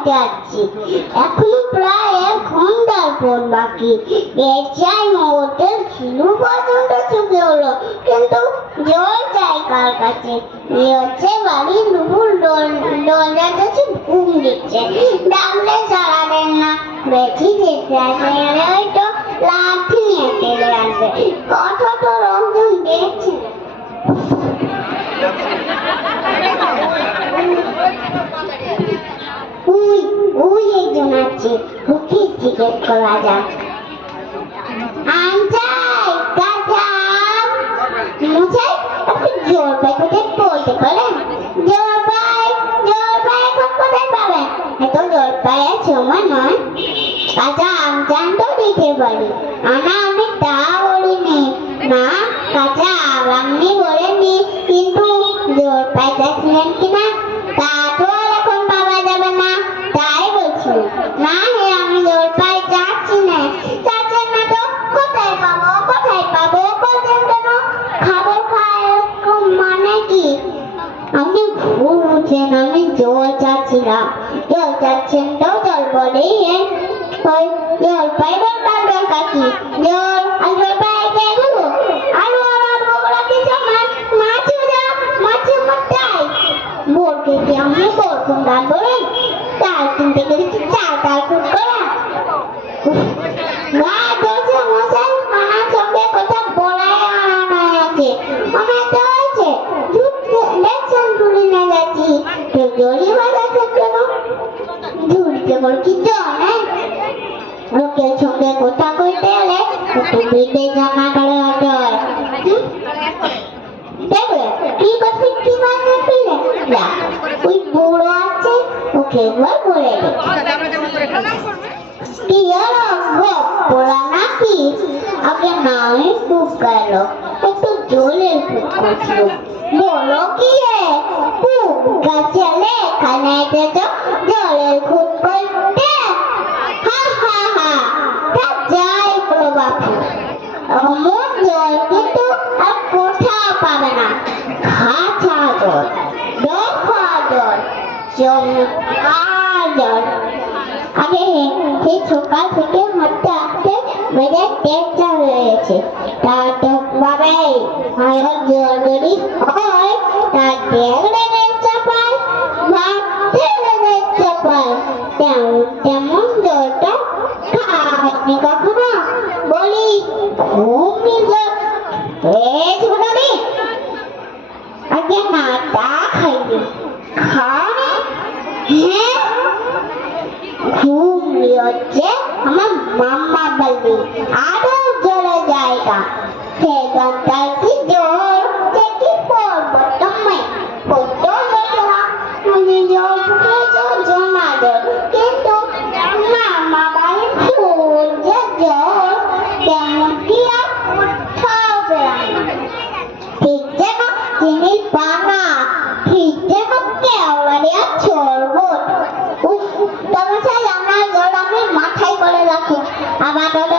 হেঁটে আসছি এখনও প্রায় এক ঘণ্টার পর বাকি। বেচাই হোটেল ছিল পর্যন্ত চুকে হলো। কিন্তু জল চাই কার কাছে? হচ্ছে বাড়ির নুপুর দরজা কাছে ঘুম দিচ্ছে। ডাকলে সারা দেন না। বেশি যেতে আসে হয়তো লাঠি নিয়ে চলে আসবে কত তো লোকজন দেখছে। উই উই একজন আছে ওকে জিজ্ঞেস করা যাক। আনচাই কাজাম মুছাই আপনি জলপাই কোথায় বলতে পারেন? জলপাই জলপাই এখন কোথায় পাবেন? এত জলপাই আছে আমার নয়। কাঁচা আম তো দিতে পারি। আনা আমি তা বলিনি না কাঁচা আম আপনি বলেননি কিন্তু জলপাই চাচ্ছিলেন কিনা তা তো আর এখন পাওয়া যাবে না তাই বলছি না হে আমি জলপাই চাচ্ছি না চাচ্ছেন না তো কোথায় পাবো কোথায় পাবো বলছেন কেন খাবার খায় এরকম মানে কি আপনি ভুল বুঝছেন আমি জল চাচ্ছিলাম জল চাচ্ছেন তো জল বলেই ওই জল পাইবেন তার দরকার কি জল আর জল পাই কে গুলো আলু আর আলু ওরা কি সমান মাছ যা মাছ মাটাই বোরকে কি আমি বোরকুন গান বলেন চাল কিনতে গেলে কি চাল তাল কুট করা না দোষে মশাই আমার সঙ্গে কথা বলাই আনা আছে আমার তো হয়েছে লেকচার তুলে নিয়ে যাচ্ছি তো জলি বাজাচ্ছে কেন ঝুড়িতে বল কি জানে লোকের সঙ্গে কথা কইতে এলে তুমি জামা কালে হয় দেখবে কি করছি কি মানে পেলে না ওই বুড়ো আছে ওকে একবার বলে দে কি হলো গো পোড়া নাকি আগে নামে খুব গেল একটু জলের খুব করছিল বলো কি খুব গাছে এখানে এসেছ জলের খুব করতে হা হা হা তা যাই বলো বাপু অমন জল কিন্তু আর কোথাও পাবে না জল দফা জল জল আগে সেই সকাল থেকে হাঁটতে হাঁটতে বেজে তেরটা হয়ে গেছে তা ভালো জল যদি হয় তা দেখলে নেচা পায় ভাবতে নেচা পায় তেমন তেমন জলটা খাওয়ানি কখনো বলি ঘুম নিলে এই ছোটাবি আগে না তা খাইবি খাওয়া আমার মাম্মা বলবি আরও জলে জায়গা সেখানটায় কি জল সে কি পড়ব তুমি কত জোড়া আমি জল ফুটেছো জমা জল কিন্তু মামা বাড়ি ফুল যে জল তেমন কি আর কোথাও বেড়ায় না ঠিক যেন চিনি পানা ঠিক যেন কেওড়ালিয়া চর্বট উফ তবে চাই আমার জল আমি মাথায় করে রাখি আমার তবে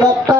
জিজ্ঞেস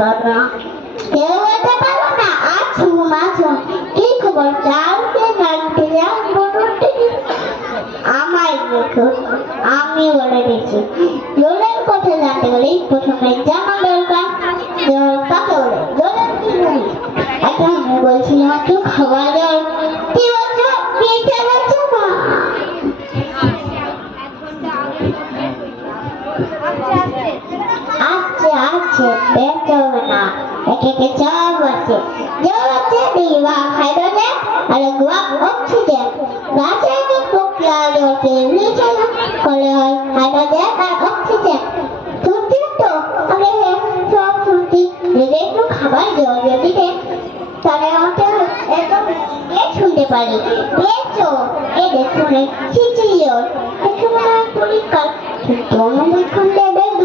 না কেউ উঠে পারবে না আর ছুম আছুম কি খবর? চাও কে জানতে, যাও বলতে আমায় দেখো, আমি বলে দিচ্ছি। জলের কথা জানতে গেলে প্রথমে জানা দরকার। কাকে বলে? জলের কি বলি? আচ্ছা আমি বলছিলাম একটু খাওয়া জল কি বলছো? পিঠে বলছো না আচ্ছা আচ্ছা। দেখতে জল হচ্ছে দিবা হাইড্রোজেন আর গুয়া অক্সিজেন রাসায়নিক প্রক্রিয়া জলকে নিচে করে হয় হাইড্রোজেন আর অক্সিজেন শুনছেন তো আরে সব যদি একটু খাবার যদি দেন তাহলে আমাদের একদম এ শুনতে পারি দেখছ এই দেখুন খিচুড়ি জল একেবারে পরিষ্কার কিন্তু আমাদের এখানটা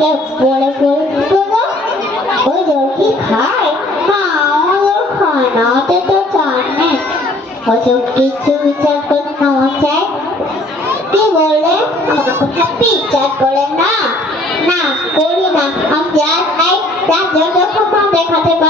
যাকে পরে পরে দুটো দাও ওই জল কি খায় না আমাদের খায় না ওদের তো জানে ওসব কিছু বিচার করে নেওয়া চায় কি বললে আমার কথা বিচার করে না না করি না আমি যা চাই তা যতক্ষণ দেখাতে পারবে ততক্ষণ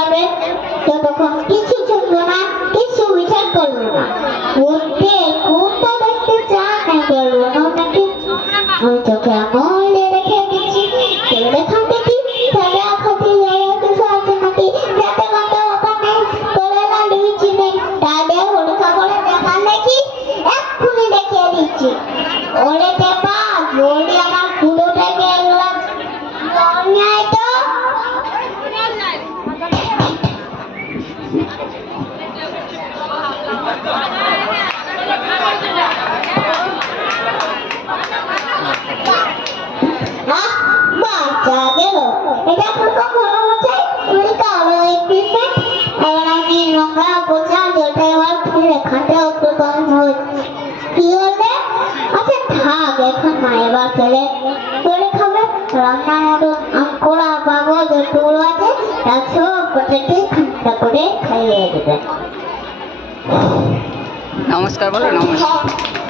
ফেলে করে খাবে রান্নার মতো আঙ্কুরা পাবো যতগুলো আছে তার কটাকে করে খাইয়ে দেবে। নমস্কার বলো নমস্কার।